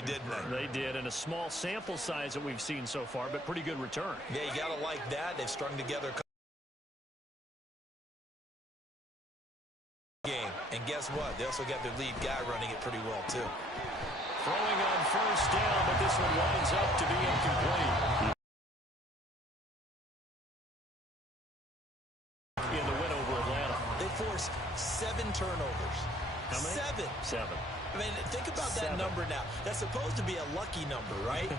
early, didn't they? They did, and a small sample size that we've seen so far, but pretty good return. Yeah, you got to like that. They've strung together a game. And guess what? They also got their lead guy running it pretty well, too. Throwing on first down, but this one winds up to be incomplete. In the win over Atlanta. They forced 7 turnovers. How many? 7. I mean, think about 7. that number now. That's supposed to be a lucky number, right?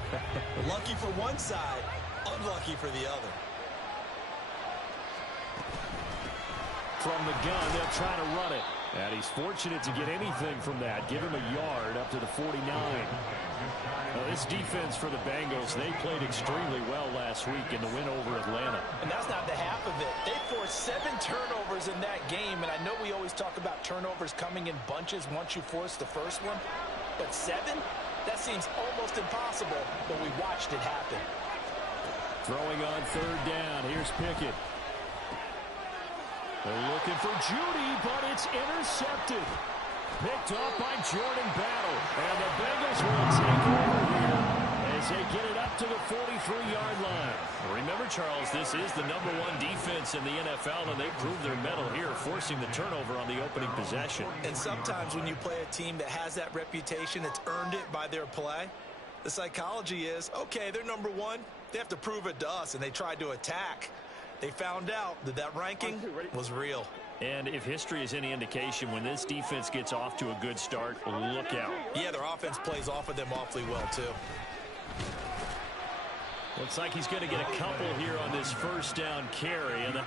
Lucky for one side, unlucky for the other. From the gun, they'll try to run it. And he's fortunate to get anything from that. Give him a yard up to the 49. Now, this defense for the Bengals, they played extremely well last week in the win over Atlanta. And that's not the half of it. They forced 7 turnovers in that game. And I know we always talk about turnovers coming in bunches once you force the first one. But 7? That seems almost impossible, but we watched it happen. Throwing on third down. Here's Pickett. They're looking for Judy, but it's intercepted. Picked off by Jordan Battle. And the Bengals will take over here as they get it up to the 43-yard line. Remember, Charles, this is the #1 defense in the NFL, and they proved their mettle here, forcing the turnover on the opening possession. And sometimes when you play a team that has that reputation, it's earned it by their play. The psychology is, okay, they're #1. They have to prove it to us, and they tried to attack. They found out that that ranking was real. And if history is any indication, when this defense gets off to a good start, look out. Yeah, their offense plays off of them awfully well, too. Looks like he's going to get a couple here on this first down carry. And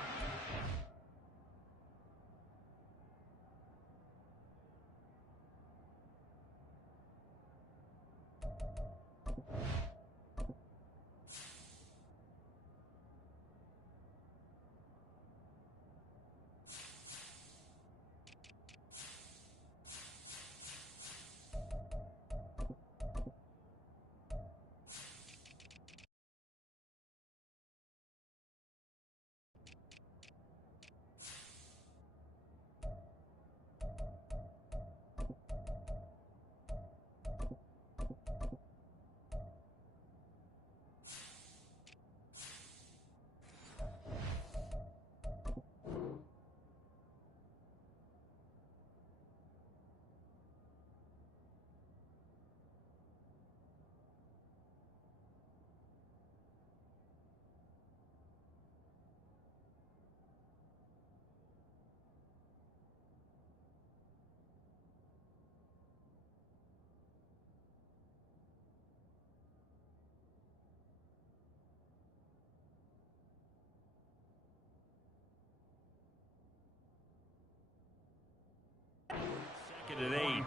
second and 8.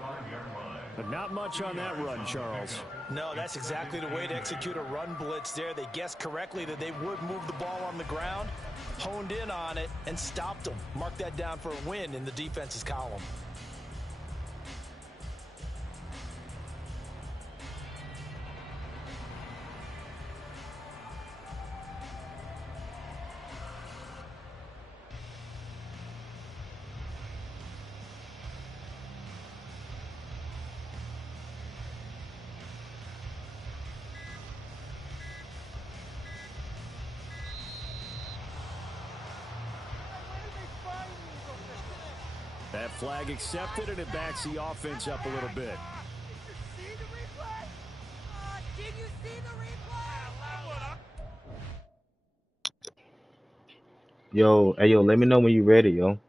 But not much on that run, Charles. No, that's exactly the way to execute a run blitz there. They guessed correctly that they would move the ball on the ground, honed in on it, and stopped them. Mark that down for a win in the defense's column. That flag accepted, and it backs the offense up a little bit. Yo, hey, yo, let me know when you ready, yo.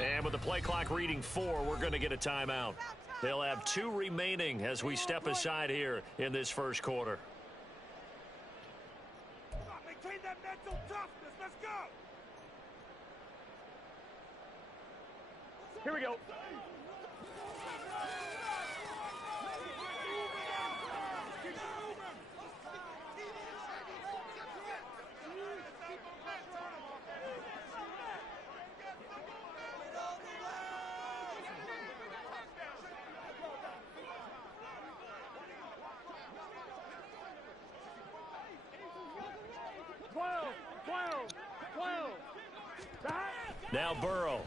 And with the play clock reading 4, we're going to get a timeout. They'll have 2 remaining as we step aside here in this first quarter. Maintain that mental toughness. Let's go. Here we go. Now Burrow.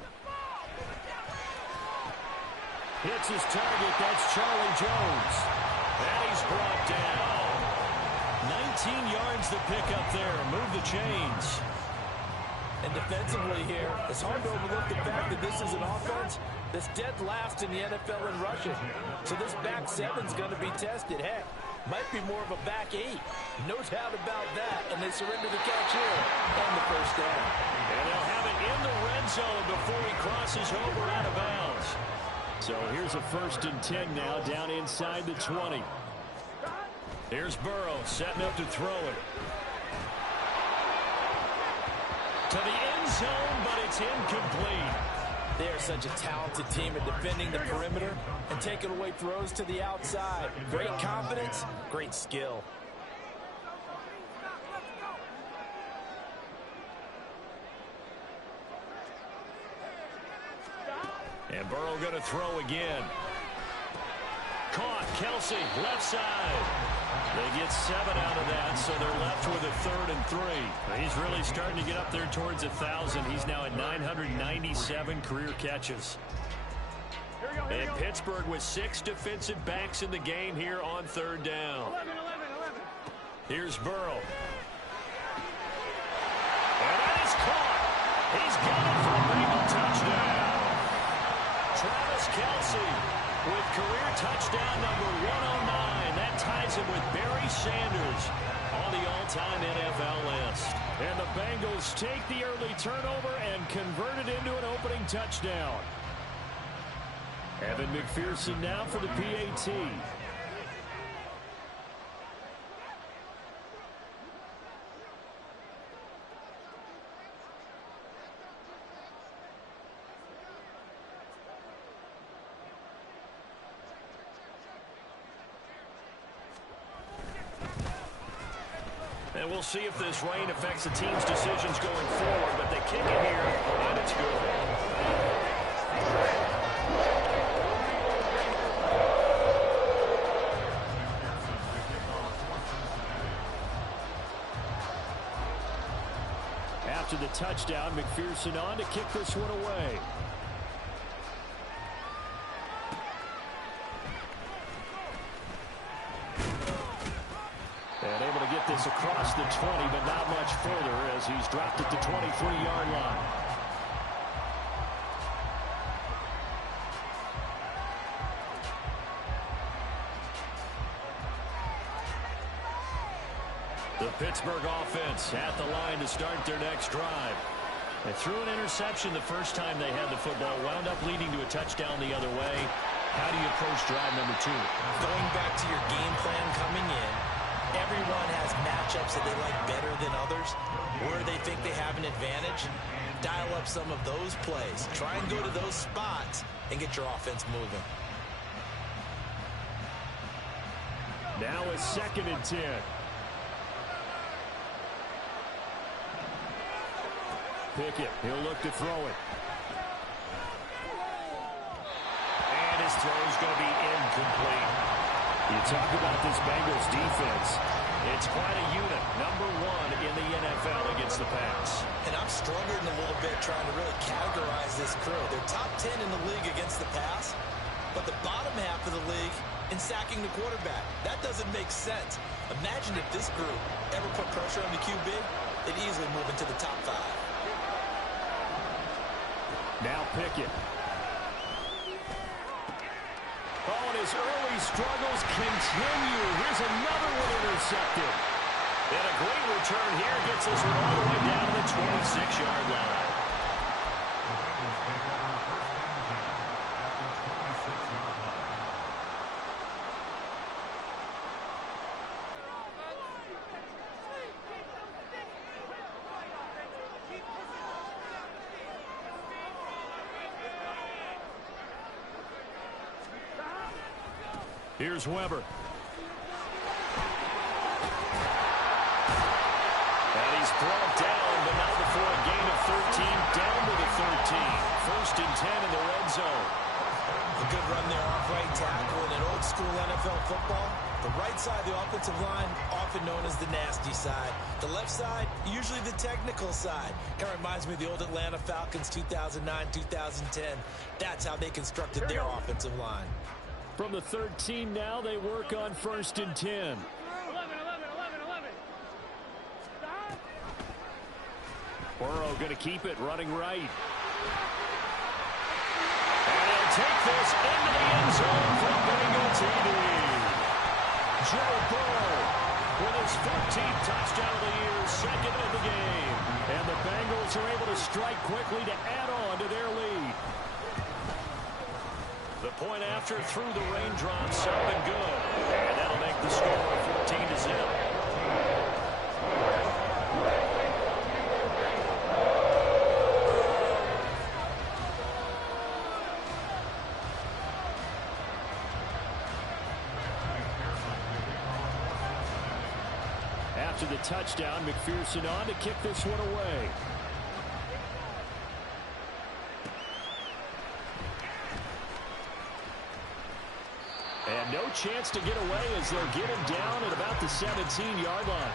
Hits his target. That's Charlie Jones. And he's brought down. 19 yards to pick up there. Move the chains. And defensively here, it's hard to overlook the fact that this is an offense that's dead last in the NFL in rushing. So this back seven's going to be tested. Heck, might be more of a back 8. No doubt about that. And they surrender the catch here on the first down. And they'll have it in the red zone before he crosses over out of bounds. So here's a 1st and 10 now, down inside the 20. Here's Burrow setting up to throw it. To the end zone, but it's incomplete. They are such a talented team at defending the perimeter and taking away throws to the outside. Great confidence, great skill. And Burrow going to throw again. Caught. Kelsey, left side. They get 7 out of that, so they're left with a 3rd and 3. He's really starting to get up there towards 1,000. He's now at 997 career catches. And Pittsburgh with 6 defensive backs in the game here on 3rd down. Here's Burrow. And that is caught. He's got it for a Bengal touchdown. Travis Kelsey with career touchdown number 109. That ties him with Barry Sanders on the all-time NFL list. And the Bengals take the early turnover and convert it into an opening touchdown. Evan McPherson now for the PAT. And we'll see if this rain affects the team's decisions going forward, but they kick it here, and it's good. After the touchdown, McPherson on to kick this one away. And able to get this across the 20, but not much further as he's dropped at the 23-yard line. The Pittsburgh offense at the line to start their next drive. They threw an interception the first time they had the football, wound up leading to a touchdown the other way. How do you approach drive number 2? Going back to your game plan coming in, everyone has matchups that they like better than others, where they think they have an advantage. Dial up some of those plays. Try and go to those spots and get your offense moving. Now a 2nd and 10. Pickett, he'll look to throw it. And his throw's going to be incomplete. You talk about this Bengals defense. It's quite a unit. Number 1 in the NFL against the pass. And I'm struggling a little bit trying to really categorize this crew. They're top 10 in the league against the pass, but the bottom half of the league in sacking the quarterback. That doesn't make sense. Imagine if this group ever put pressure on the QB, they'd easily move into the top 5. Now Pickett. Oh, and his early struggles continue. Here's another one intercepted. And a great return here gets us all the way down to the 26-yard line. Here's Weber. And he's brought down, but not before a gain of 13, down to the 13. 1st and 10 in the red zone. A good run there off right tackle in an old-school NFL football. The right side of the offensive line, often known as the nasty side. The left side, usually the technical side. Kind of reminds me of the old Atlanta Falcons 2009-2010. That's how they constructed their offensive line. From the 13 now, they work on 1st and 10. 11. Burrow going to keep it, running right. And he'll take this into the end zone for Bengal TD. Joe Burrow with his 14th touchdown of the year, 2nd of the game. And the Bengals are able to strike quickly to add on to their lead. The point after through the raindrops up and good. And that'll make the score 14-0. After the touchdown, McPherson on to kick this one away. And no chance to get away as they'll get him down at about the 17-yard line.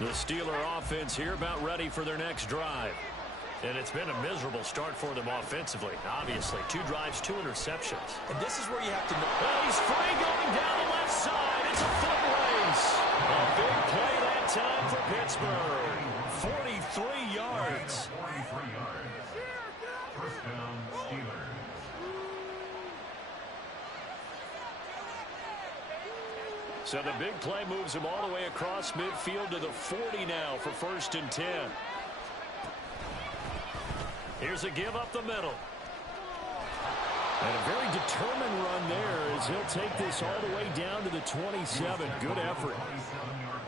The Steeler offense here about ready for their next drive. And it's been a miserable start for them offensively. Obviously, 2 drives, 2 interceptions. And this is where you have to know. Well, he's free going down the left side. It's a foot race. A big play that time for Pittsburgh. 43 yards. 43 yards. First down, Steelers. So the big play moves him all the way across midfield to the 40 now for 1st and 10. Here's a give up the middle. And a very determined run there as he'll take this all the way down to the 27. Good effort.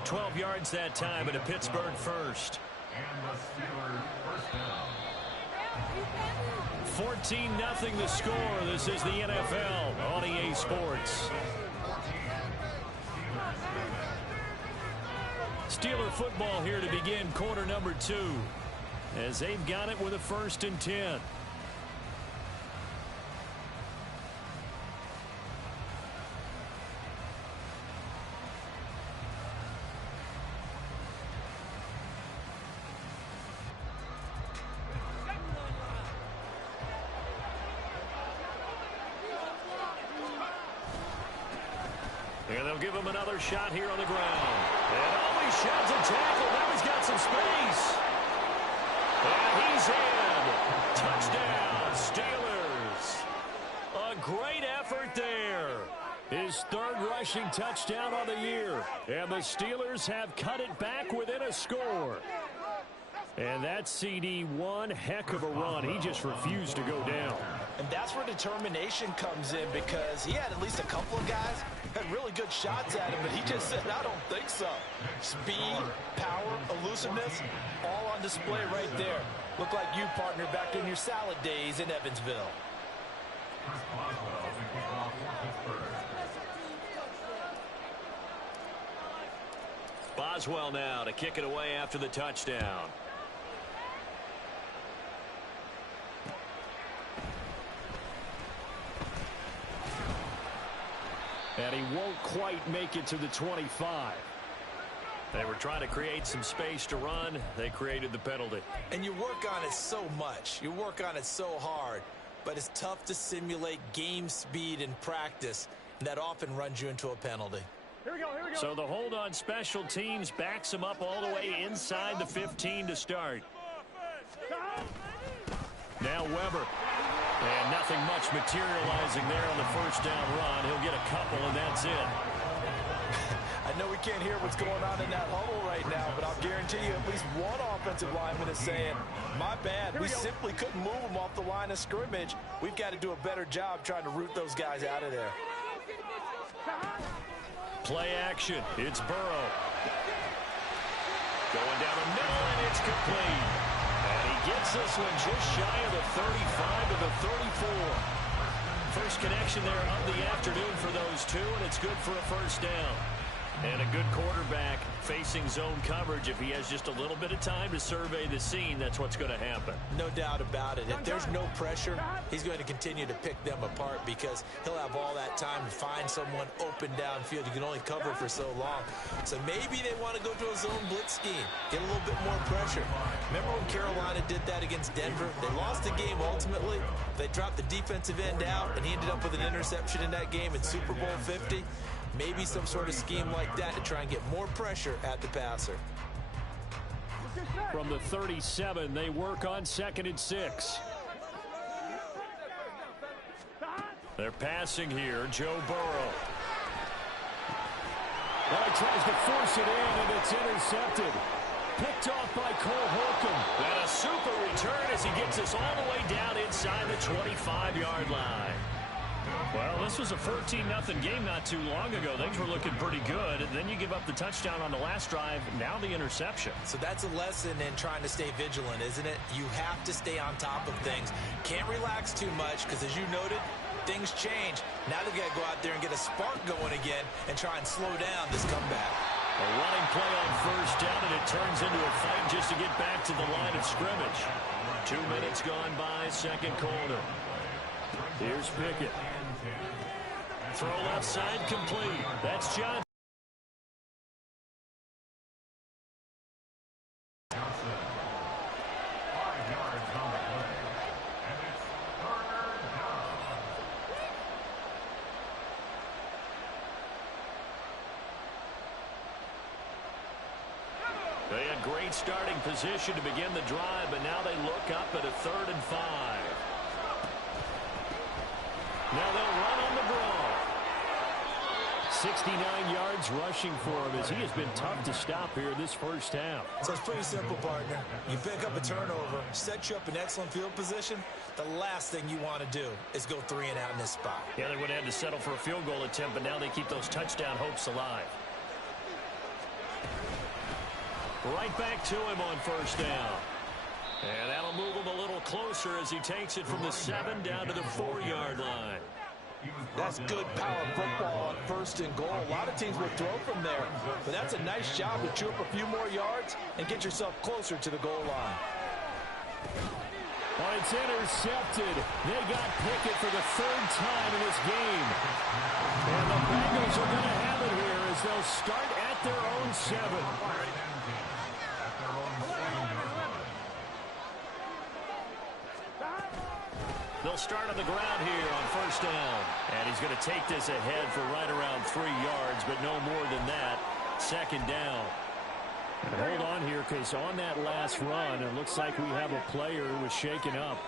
12 yards that time at a Pittsburgh first. And the Steelers first down. 14-0 the score. This is the NFL on EA Sports. Steeler football here to begin quarter number 2. As they've got it with a 1st and 10. And they'll give him another shot here on the ground. And always sheds a tackle. Now he's got some space. And he's in. Touchdown, Steelers. A great effort there. His 3rd rushing touchdown on the year. And the Steelers have cut it back within a score. And that CD, one heck of a run. He just refused to go down. And that's where determination comes in, because he had at least a couple of guys had really good shots at him, but he just said, I don't think so. Speed, power, elusiveness, all on display right there. Look like you, partner, back in your salad days in Evansville. Boswell now to kick it away after the touchdown. And he won't quite make it to the 25. They were trying to create some space to run. They created the penalty. And you work on it so much. You work on it so hard. But it's tough to simulate game speed in practice. And that often runs you into a penalty. Here we go. So the hold on special teams backs him up all the way inside the 15 to start. Stop. Now Weber. And nothing much materializing there on the first down run. He'll get a couple, and that's it. I know we can't hear what's going on in that huddle right now, but I'll guarantee you at least one offensive lineman is saying, my bad, we simply couldn't move them off the line of scrimmage. We've got to do a better job trying to root those guys out of there. Play action. It's Burrow. Going down the middle, and it's complete. And he gets this one just shy of the 35 to the 34. First connection there of the afternoon for those two, and it's good for a first down. And a good quarterback facing zone coverage. If he has just a little bit of time to survey the scene, that's what's going to happen. No doubt about it. If there's no pressure, he's going to continue to pick them apart because he'll have all that time to find someone open downfield. You can only cover for so long. So maybe they want to go to a zone blitz scheme, get a little bit more pressure. Remember when Carolina did that against Denver? They lost the game ultimately. They dropped the defensive end out, and he ended up with an interception in that game in Super Bowl 50. Maybe some sort of scheme like that to try and get more pressure at the passer. From the 37, they work on 2nd and 6. They're passing here, Joe Burrow. Well, he tries to force it in, and it's intercepted. Picked off by Cole Holcomb. And a super return as he gets us all the way down inside the 25-yard line. Well, this was a 14-0 game not too long ago. Things were looking pretty good. And then you give up the touchdown on the last drive. Now the interception. So that's a lesson in trying to stay vigilant, isn't it? You have to stay on top of things. Can't relax too much because, as you noted, things change. Now they've got to go out there and get a spark going again and try and slow down this comeback. A running play on first down, and it turns into a fight just to get back to the line of scrimmage. 2 minutes gone by, second quarter. Here's Pickett. Throw left side complete. That's Johnson. They had great starting position to begin the drive, but now they look up at a 3rd and 5. Now they'll run on the draw. 69 yards rushing for him as he has been tough to stop here this first half. So it's pretty simple, partner. You pick up a turnover, set you up in excellent field position. The last thing you want to do is go 3 and out in this spot. Yeah, they would have had to settle for a field goal attempt, but now they keep those touchdown hopes alive. Right back to him on first down. And that'll move him a little closer as he takes it from the 7 down to the 4-yard line. That's good power football on 1st and goal. A lot of teams will throw from there, but that's a nice job to chew up a few more yards and get yourself closer to the goal line. Oh, it's intercepted. They got Pickett for the 3rd time in this game. And the Bengals are going to have it here as they'll start at their own 7. They'll start on the ground here on first down. And he's going to take this ahead for right around 3 yards, but no more than that. 2nd down. And hold on here, because on that last run, it looks like we have a player who was shaken up.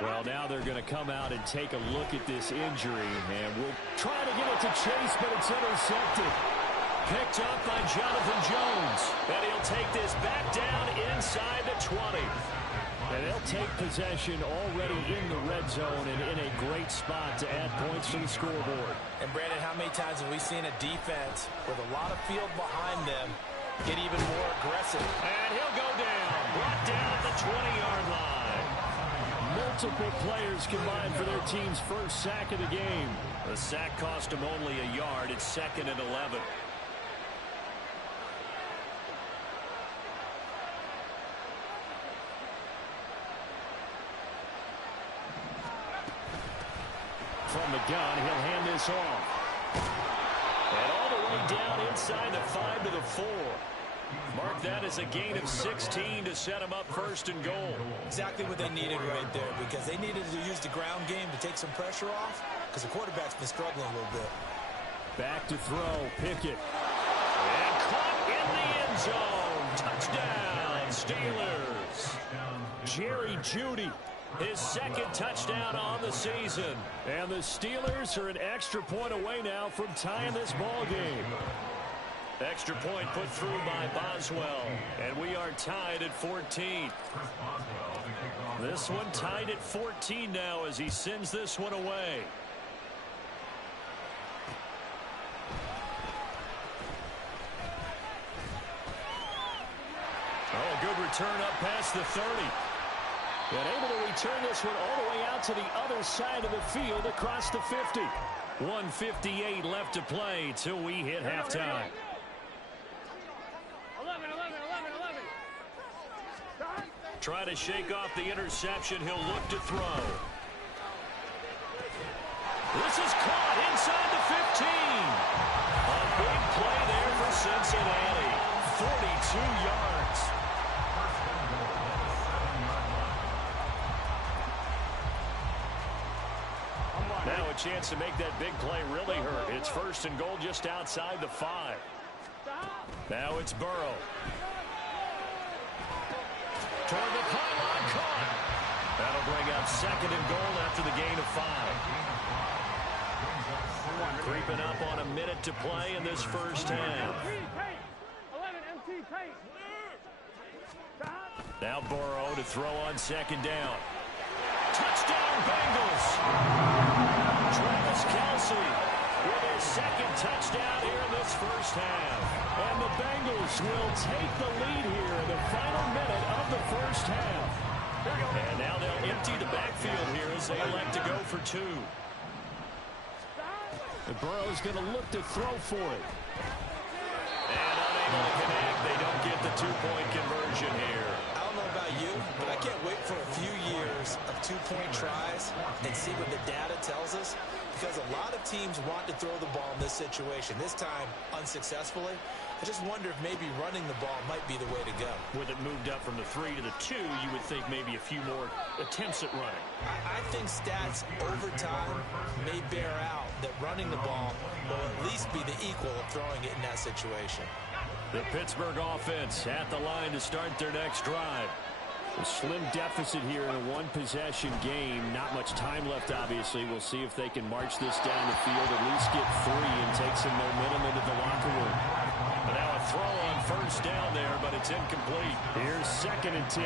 Well, now they're going to come out and take a look at this injury. And we'll try to get it to Chase, but it's intercepted. Picked up by Jonathan Jones. And he'll take this back down inside the 20. And they'll take possession already in the red zone and in a great spot to add points to the scoreboard. And, Brandon, how many times have we seen a defense with a lot of field behind them get even more aggressive? And he'll go down. Brought down at the 20-yard line. Multiple players combined for their team's first sack of the game. The sack cost him only a yard. It's 2nd and 11. From the gun, he'll hand this off. And all the way down inside the 5 to the 4. Mark that as a gain of 16 to set him up 1st and goal. Exactly what they needed right there, because they needed to use the ground game to take some pressure off, because the quarterback's been struggling a little bit. Back to throw, Pickett. And caught in the end zone. Touchdown, Steelers. Jerry Jeudy His second touchdown on the season. And the Steelers are an extra point away now from tying this ball game. Extra point put through by Boswell. And we are tied at 14. This one tied at 14 now as he sends this one away. Oh, good return up past the 30. And able to return this one all the way out to the other side of the field across the 50. 1:58 left to play till we hit halftime. 11. Try to shake off the interception. He'll look to throw. This is caught inside the 15. A big play there for Cincinnati. 42 yards. Now a chance to make that big play really hurt. It's 1st and goal just outside the 5. Now it's Burrow. Toward the pylon, caught. That'll bring up 2nd and goal after the gain of 5. Creeping up on a minute to play in this first half. Now Burrow to throw on 2nd down. Touchdown Bengals. Travis Kelce with his 2nd touchdown here in this first half. And the Bengals will take the lead here in the final minute of the first half. And now they'll empty the backfield here as they elect to go for 2. And Burrow's going to look to throw for it. And unable to connect. They don't get the 2-point conversion here. I don't know about you, but I can't wait for a few years of 2-point tries and see what the data tells us, because a lot of teams want to throw the ball in this situation. This time, unsuccessfully. I just wonder if maybe running the ball might be the way to go. With it moved up from the 3 to the 2, you would think maybe a few more attempts at running. I think stats over time may bear out that running the ball will at least be the equal of throwing it in that situation. The Pittsburgh offense at the line to start their next drive. A slim deficit here in a one-possession game. Not much time left, obviously. We'll see if they can march this down the field, at least get 3 and take some momentum into the locker room. And now a throw on 1st down there, but it's incomplete. Here's 2nd and 10.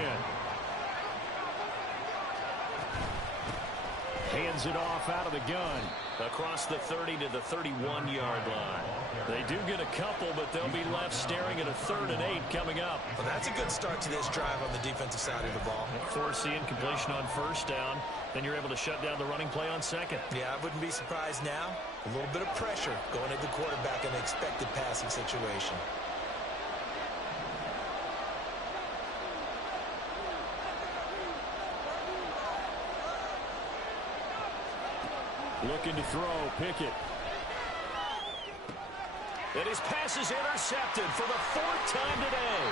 Hands it off out of the gun. Across the 30 to the 31-yard line. They do get a couple, but they'll be left staring at a 3rd and 8 coming up. Well, that's a good start to this drive on the defensive side of the ball. Force the incompletion on 1st down. Then you're able to shut down the running play on 2nd. Yeah, I wouldn't be surprised now. A little bit of pressure going at the quarterback in an expected passing situation. Looking to throw, Pickett. And his pass is intercepted for the 4th time today.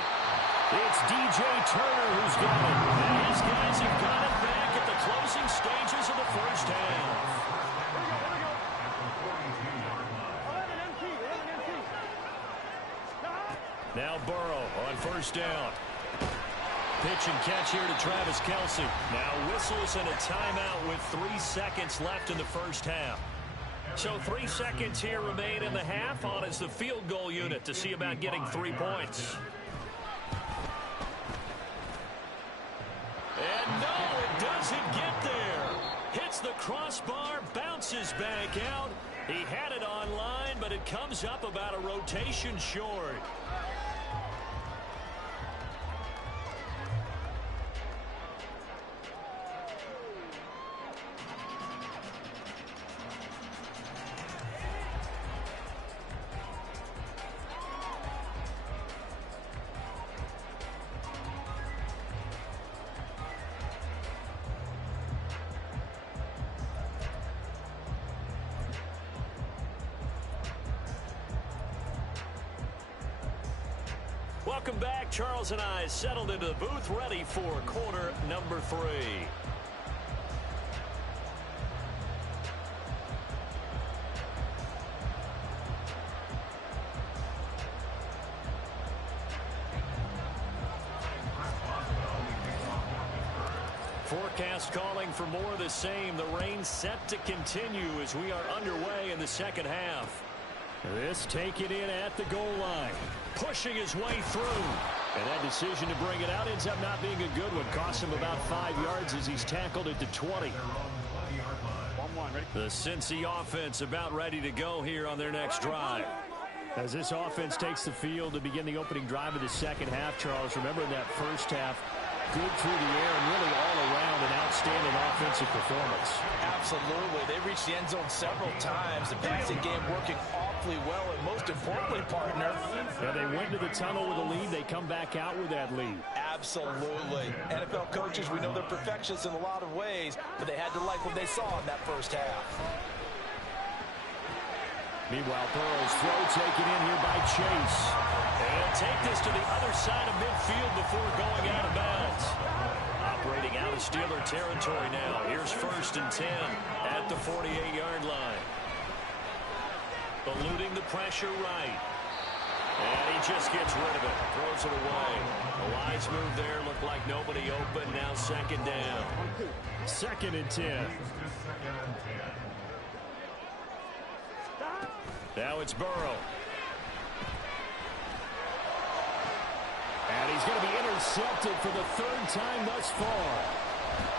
It's DJ Turner who's got it. And his guys have got it back at the closing stages of the first half. Now Burrow on 1st down. Pitch and catch here to Travis Kelce. Now whistles and a timeout with 3 seconds left in the first half. So 3 seconds here remain in the half on as the field goal unit to see about getting 3 points. And no, it doesn't get there. Hits the crossbar, bounces back out. He had it on line, but it comes up about a rotation short. Welcome back. Charles and I settled into the booth, ready for quarter number 3. Forecast calling for more of the same. The rain set to continue as we are underway in the second half. This taken in at the goal line. Pushing his way through. And that decision to bring it out ends up not being a good one. Costs him about 5 yards as he's tackled at the 20. The Cincy offense about ready to go here on their next drive. As this offense takes the field to begin the opening drive of the second half, Charles, remember in that first half, good through the air and really all around an outstanding offensive performance. Absolutely. They reached the end zone several times. The passing game working awfully well, and most importantly, partner. Yeah, they went to the tunnel with a lead. They come back out with that lead. Absolutely. NFL coaches, we know they're perfectionists in a lot of ways, but they had to like what they saw in that first half. Meanwhile, Burrow's throw taken in here by Chase. And take this to the other side of midfield before going out of bounds. Operating out of Steeler territory now. Here's 1st and 10 at the 48-yard line. Eluding the pressure right. And he just gets rid of it. Throws it away. A wise move there. Looked like nobody open. Now 2nd down. 2nd and 10. Now it's Burrow. And he's going to be intercepted for the 3rd time thus far.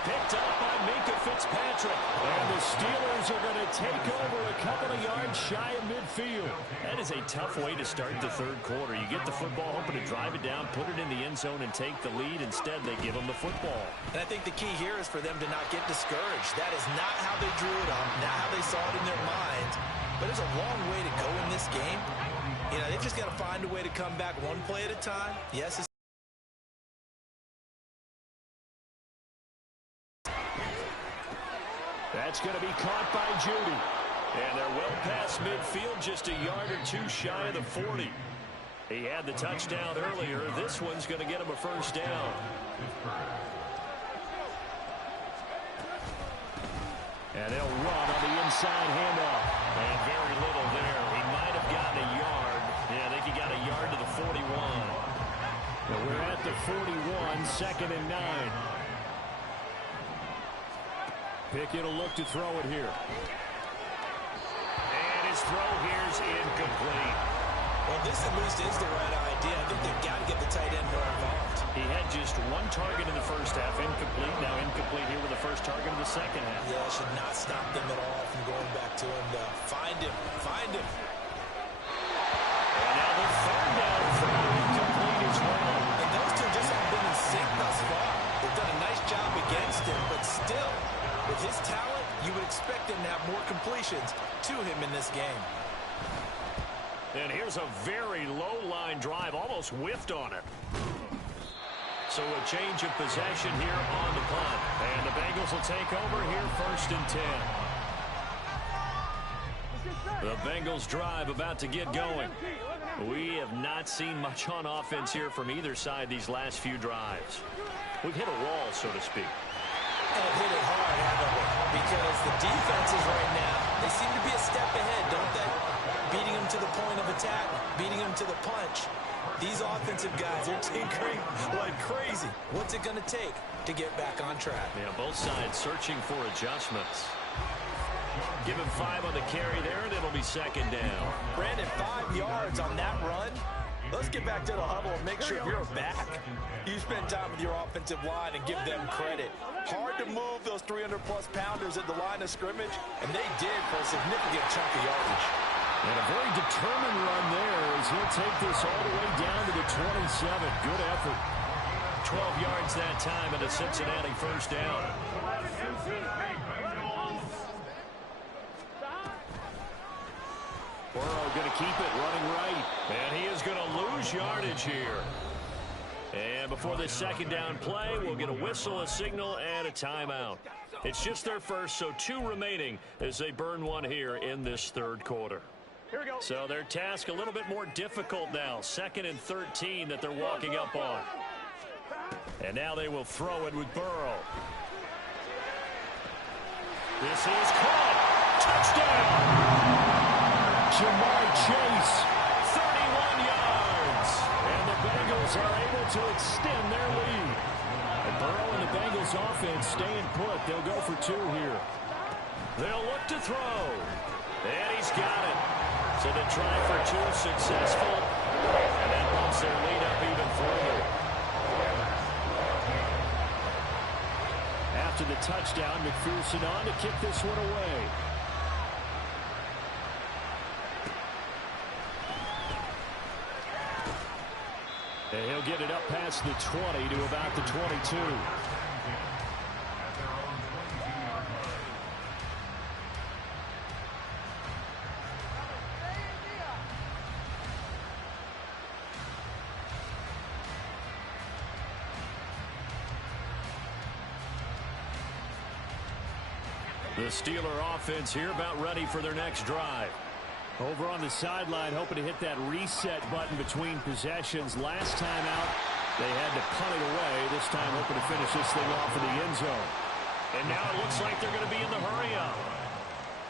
Picked up by Minkah Fitzpatrick. And the Steelers are going to take over a couple of yards shy of midfield. That is a tough way to start the 3rd quarter. You get the football, hoping to drive it down, put it in the end zone, and take the lead. Instead, they give them the football. And I think the key here is for them to not get discouraged. That is not how they drew it up, not how they saw it in their minds. But there's a long way to go in this game. You know, they've just got to find a way to come back one play at a time. Yes, it's that's going to be caught by Judy. And they're well past midfield, just a yard or 2 shy of the 40. He had the touchdown earlier. This one's going to get him a 1st down. And they'll run on the inside handoff. And very little there. He might have gotten a yard. Yeah, I think he got a yard to the 41. But we're at the 41, 2nd and 9. Pickett will look to throw it here. And his throw here's incomplete. well, this at least is the right idea. I think they've got to get the tight end more involved. He had just 1 target in the first half, incomplete. Now incomplete here with the first target of the second half. Yeah, should not stop them at all from going back to him to find him. Find him. And now the 3rd down throw incomplete as well. And those two just haven't been in sync thus far. They've done a nice job against him, but still, with his talent, you would expect him to have more completions to him in this game. And here's a very low-line drive, almost whiffed on it. So a change of possession here on the punt. And the Bengals will take over here 1st and 10. The Bengals drive about to get going. We have not seen much on offense here from either side these last few drives. We've hit a wall, so to speak. And hit it hard, haven't we? Because the defenses right now, they seem to be a step ahead, don't they? Beating them to the point of attack, beating them to the punch. These offensive guys are tinkering like crazy. What's it going to take to get back on track? Yeah, both sides searching for adjustments. Give him 5 on the carry there, and it'll be 2nd down. Brandon, 5 yards on that run. Let's get back to the huddle and make sure you're back. You spend time with your offensive line and give them credit. Hard to move those 300-plus pounders at the line of scrimmage, and they did for a significant chunk of yardage. And a very determined run there as he'll take this all the way down to the 27. Good effort. 12 yards that time and a Cincinnati 1st down. Burrow going to keep it running right. And he is going to lose yardage here. And before this 2nd down play, we'll get a whistle, a signal, and a timeout. It's just their first, so 2 remaining as they burn 1 here in this 3rd quarter. Here we go. So their task a little bit more difficult now. 2nd and 13 that they're walking up on. And now they will throw it with Burrow. This is caught. Touchdown! Jamar Chase, 31 yards. And the Bengals are able to extend their lead. Burrow and the Bengals offense staying put. They'll go for 2 here. They'll look to throw. And he's got it. So they try for 2 successful. And that bumps their lead up even further. After the touchdown, McPherson on to kick this one away. And he'll get it up past the 20 to about the 22. The Steeler offense here about ready for their next drive. Over on the sideline, hoping to hit that reset button between possessions. Last time out, they had to punt it away. This time, hoping to finish this thing off in the end zone. And now it looks like they're going to be in the hurry-up.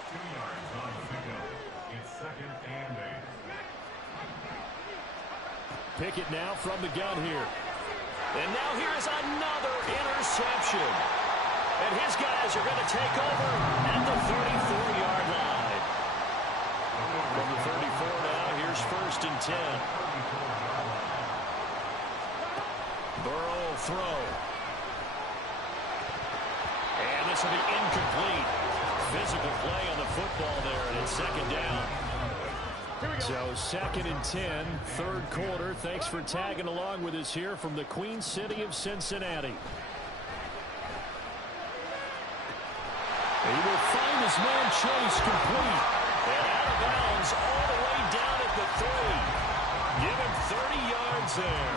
2 yards on the pickup. It's 2nd and 8. Pickett now from the gun here. And now here's another interception. And his guys are going to take over at the 34-yard line. From the 34 now, here's 1st and 10. Burrow will throw. And this will be incomplete. Physical play on the football there, and it's 2nd down. So 2nd and 10, 3rd quarter. Thanks for tagging along with us here from the Queen City of Cincinnati. He will find his man Chase complete. And out of bounds all the way down at the 3. Give him 30 yards there.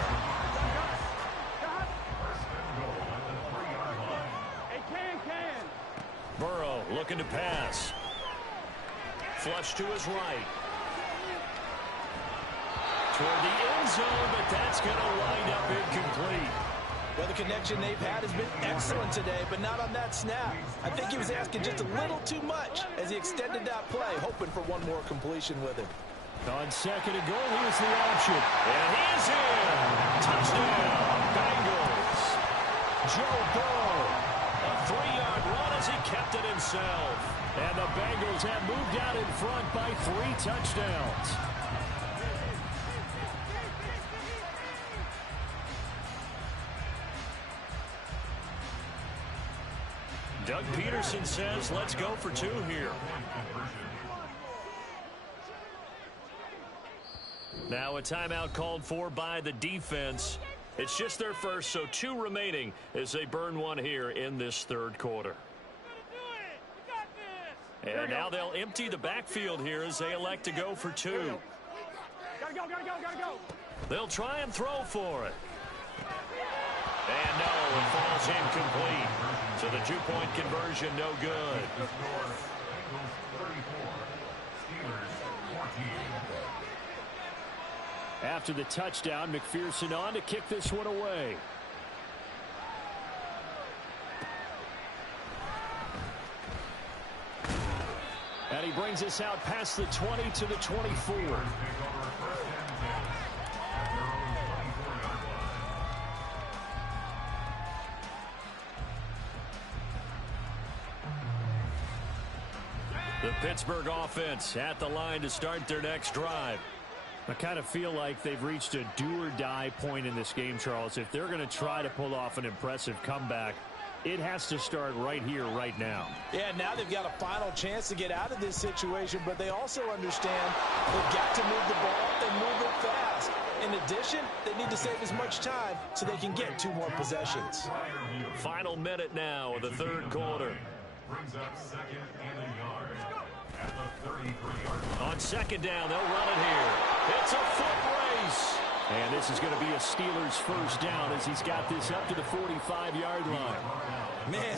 Burrow looking to pass. Flush to his right. Toward the end zone, but that's going to wind up incomplete. Well, the connection they've had has been excellent today, but not on that snap. I think he was asking just a little too much as he extended that play, hoping for one more completion with it. On 2nd and goal, here's the option. And he is in. Touchdown, Bengals. Joe Burrow. A 3-yard run as he kept it himself. And the Bengals have moved out in front by 3 touchdowns. Doug Peterson says, let's go for 2 here. Now a timeout called for by the defense. It's just their first, so 2 remaining as they burn 1 here in this 3rd quarter. And now they'll empty the backfield here as they elect to go for 2. Gotta go. They'll try and throw for it. And no, it falls incomplete. So the 2-point conversion, no good. The score, Bengals 34, Steelers 14. After the touchdown, McPherson on to kick this one away. And he brings us out past the 20 to the 24. The Pittsburgh offense at the line to start their next drive. I kind of feel like they've reached a do-or-die point in this game, Charles. If they're going to try to pull off an impressive comeback, it has to start right here, right now. Yeah, now they've got a final chance to get out of this situation, but they also understand they've got to move the ball and move it fast. In addition, they need to save as much time so they can get 2 more possessions. Final minute now of the 3rd quarter. Brings up 2nd and a yard at the 33-yard line. On 2nd down, they'll run it here. It's a foot race. And this is going to be a Steelers 1st down as he's got this up to the 45-yard line. Man,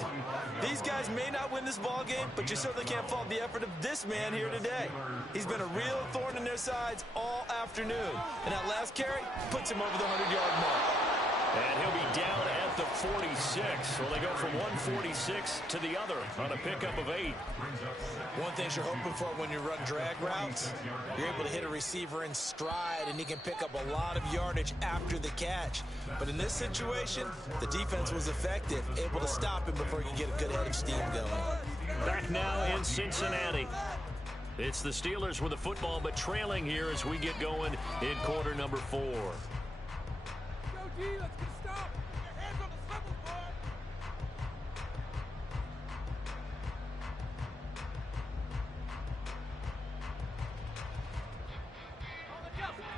these guys may not win this ball game, but you certainly can't fault the effort of this man here today. He's been a real thorn in their sides all afternoon. And that last carry puts him over the 100-yard mark. And he'll be down at at the 46. So they go from 146 to the other on a pickup of 8. One thing you're hoping for when you run drag routes, you're able to hit a receiver in stride, and he can pick up a lot of yardage after the catch. But in this situation, the defense was effective, able to stop him before he could get a good head of steam going. Back now in Cincinnati. It's the Steelers with the football, but trailing here as we get going in quarter number 4.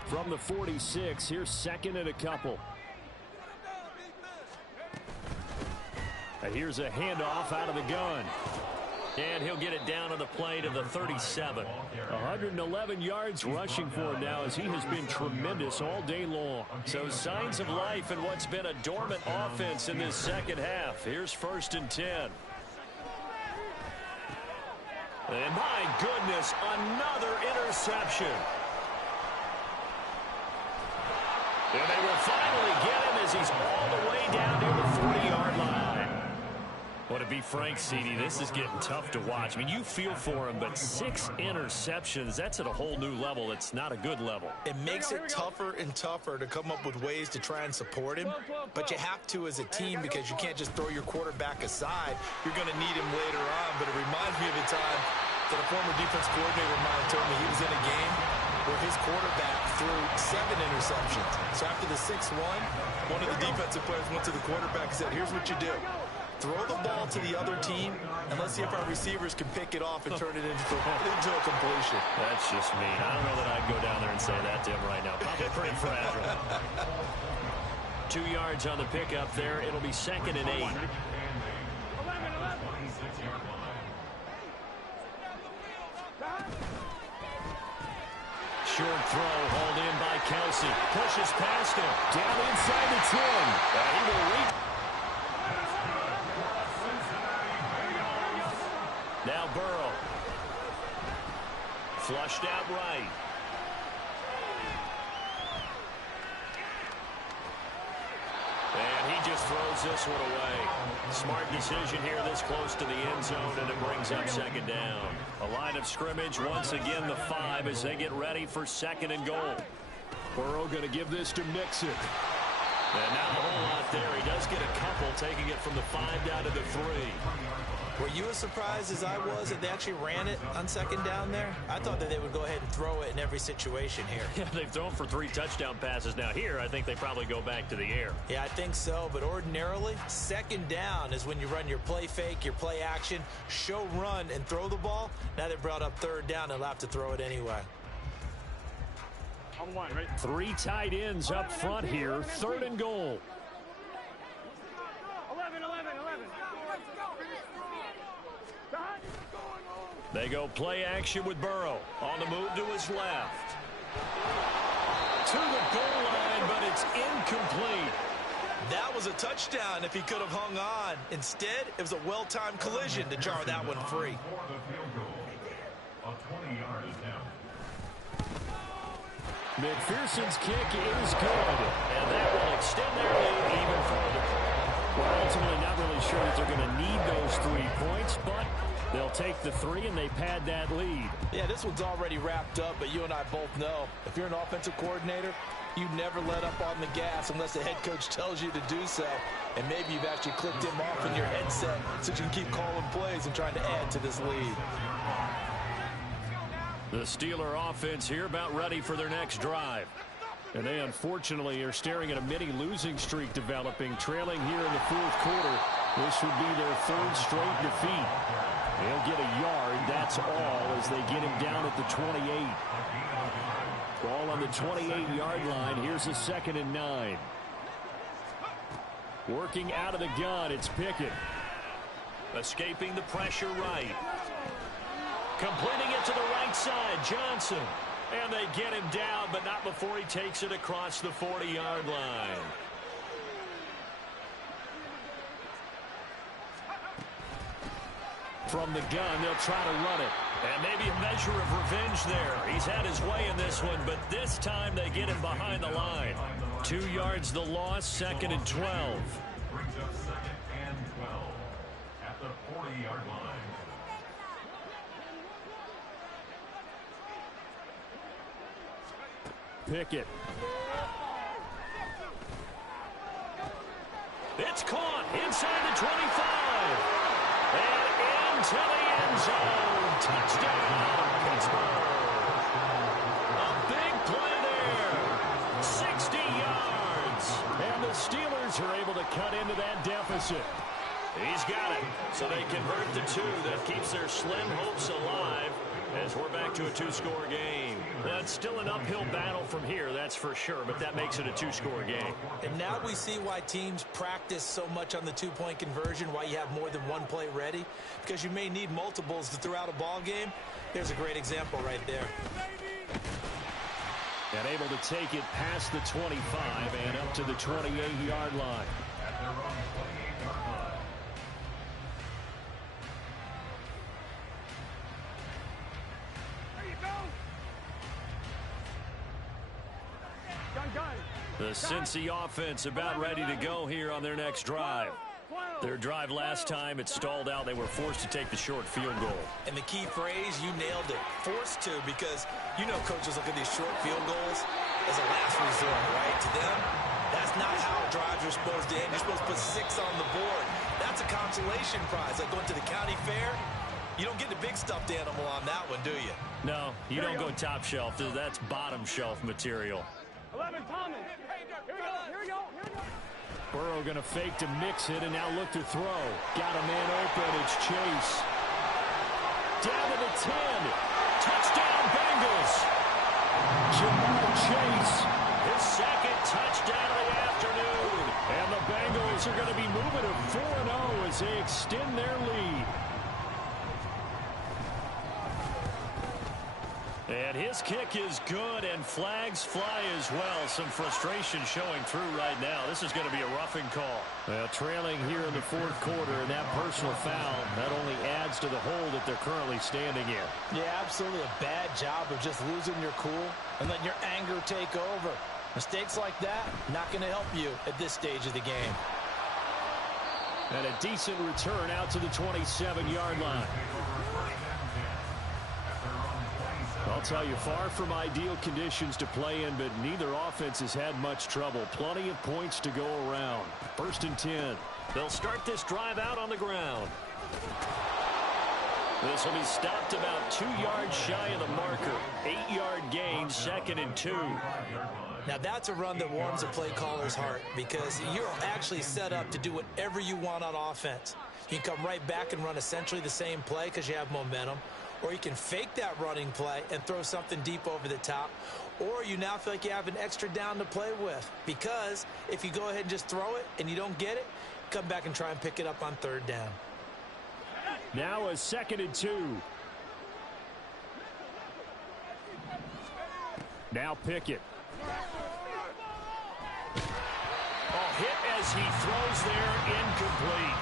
From the 46, here's second and a couple. And here's a handoff out of the gun. And he'll get it down on the play to the 37. 111 yards rushing for him now as he has been tremendous all day long. So signs of life in what's been a dormant offense in this second half. Here's 1st and 10. And my goodness, another interception. And they will finally get him as he's all the way down near the 40-yard line. Well, to be frank, CD, this is getting tough to watch. I mean, you feel for him, but 6 interceptions, that's at a whole new level. It's not a good level. It makes it tougher and tougher to come up with ways to try and support him, but you have to as a team because you can't just throw your quarterback aside. You're going to need him later on, but it reminds me of a time that a former defense coordinator of mine told me he was in a game where his quarterback threw 7 interceptions. So after the 6-1, one of the defensive players went to the quarterback and said, here's what you do. Throw the ball to the other team, and let's see if our receivers can pick it off and turn it into a completion. That's just mean. I don't know that I'd go down there and say that to him right now. Probably pretty fragile. 2 yards on the pickup there. It'll be 2nd and 8. Short throw, hauled in by Kelsey. Pushes past him. Down inside the 10. He will reach. Now Burrow. Flushed out right. And he just throws this one away. Smart decision here this close to the end zone, and it brings up 2nd down. A line of scrimmage, once again the 5 as they get ready for 2nd and goal. Burrow going to give this to Mixon. And not a whole lot there. He does get a couple, taking it from the 5 down to the 3. Were you as surprised as I was that they actually ran it on 2nd down there? I thought that they would go ahead and throw it in every situation here. Yeah, they've thrown for 3 touchdown passes. Now here, I think they probably go back to the air. Yeah, I think so. But ordinarily, 2nd down is when you run your play fake, your play action, show run, and throw the ball. Now they brought up 3rd down. They'll have to throw it anyway. On 1, right? 3 tight ends up front here. 3rd and goal. 11. They go play action with Burrow. On the move to his left. To the goal line, but it's incomplete. That was a touchdown if he could have hung on. Instead, it was a well-timed collision to jar that one free. McPherson's kick is good. And that will extend their lead even further. We're ultimately not really sure that they're going to need those 3 points, but they'll take the 3 and they pad that lead. Yeah, this one's already wrapped up, but you and I both know if you're an offensive coordinator, you never let up on the gas unless the head coach tells you to do so. And maybe you've actually clicked him off in your headset so you can keep calling plays and trying to add to this lead. The Steeler offense here about ready for their next drive. And they unfortunately are staring at a mini losing streak developing, trailing here in the 4th quarter. This would be their 3rd straight defeat. They'll get a yard, that's all, as they get him down at the 28. Ball on the 28-yard line. Here's a 2nd and 9. Working out of the gun, it's Pickett. Escaping the pressure right. Completing it to the right side, Johnson. And they get him down, but not before he takes it across the 40-yard line. From the gun, they'll try to run it. And maybe a measure of revenge there. He's had his way in this one, but this time they get him behind the line. 2 yards the loss, 2nd and 12. brings up 2nd and 12 at the 40-yard line. Pickett. It's caught inside the 25. And into the end zone. Touchdown, Pittsburgh. A big play there. 60 yards. And the Steelers are able to cut into that deficit. He's got it. So they convert the two. That keeps their slim hopes alive as we're back to a two-score game. Well, it's still an uphill battle from here, that's for sure, but that makes it a two-score game. And now we see why teams practice so much on the two-point conversion, why you have more than one play ready, because you may need multiples to throw out a ball game. Here's a great example right there. And able to take it past the 25 and up to the 28-yard line. At their own 28-yard line. The Cincy offense about ready to go here on their next drive. Their drive last time, it stalled out. They were forced to take the short field goal. And the key phrase, you nailed it, forced to, because you know coaches look at these short field goals as a last resort, right? To them, that's not how drives are supposed to end. You're supposed to put 6 on the board. That's a consolation prize, like going to the county fair. You don't get the big stuffed animal on that one, do you? No, you don't go top shelf. That's bottom shelf material. 11, Thomas. Here we go. Burrow going to fake to mix it and now look to throw. Got a man open. It's Chase. Down to the 10. Touchdown, Bengals. Jamar Chase. His second touchdown of the afternoon. And the Bengals are going to be moving to 4-0 as they extend their lead. And his kick is good, and flags fly as well. Some frustration showing through right now. This is going to be a roughing call. Well, trailing here in the fourth quarter, and that personal foul, that only adds to the hole that they're currently standing in. Yeah, absolutely a bad job of just losing your cool and letting your anger take over. Mistakes like that, not going to help you at this stage of the game. And a decent return out to the 27-yard line. I'll tell you, far from ideal conditions to play in, but neither offense has had much trouble. Plenty of points to go around. 1st and 10. They'll start this drive out on the ground. This will be stopped about 2 yards shy of the marker. 8-yard gain, 2nd and 2. Now that's a run that warms a play caller's heart, because you're actually set up to do whatever you want on offense. You can come right back and run essentially the same play because you have momentum. Or you can fake that running play and throw something deep over the top. Or you now feel like you have an extra down to play with. Because if you go ahead and just throw it and you don't get it, come back and try and pick it up on 3rd down. Now a 2nd and 2. Now Pickett. Oh, hit as he throws there, incomplete.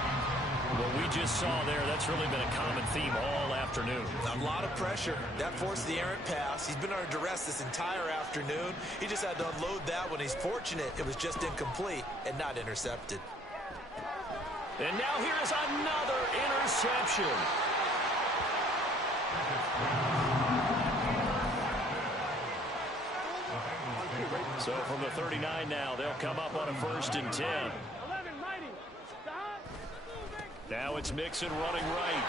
What we just saw there, that's really been a common theme all afternoon. A lot of pressure. That forced the errant pass. He's been under duress this entire afternoon. He just had to unload that one. He's fortunate it was just incomplete and not intercepted. And now here is another interception. So from the 39 now, they'll come up on a 1st and 10. Now it's Mixon running right.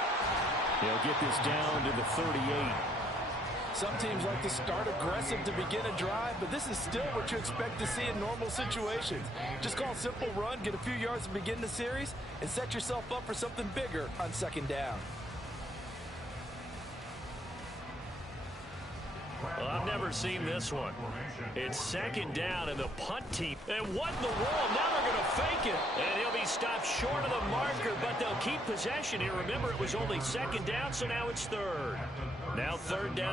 He'll get this down to the 38. Some teams like to start aggressive to begin a drive, but this is still what you expect to see in normal situations. Just call a simple run, get a few yards to begin the series, and set yourself up for something bigger on 2nd down. Well, I've never seen this one. It's 2nd down and the punt team. And what in the world? Now they're going to fake it. And he'll be stopped short of the marker, but they'll keep possession here. Remember, it was only 2nd down, so now it's 3rd. Now 3rd down.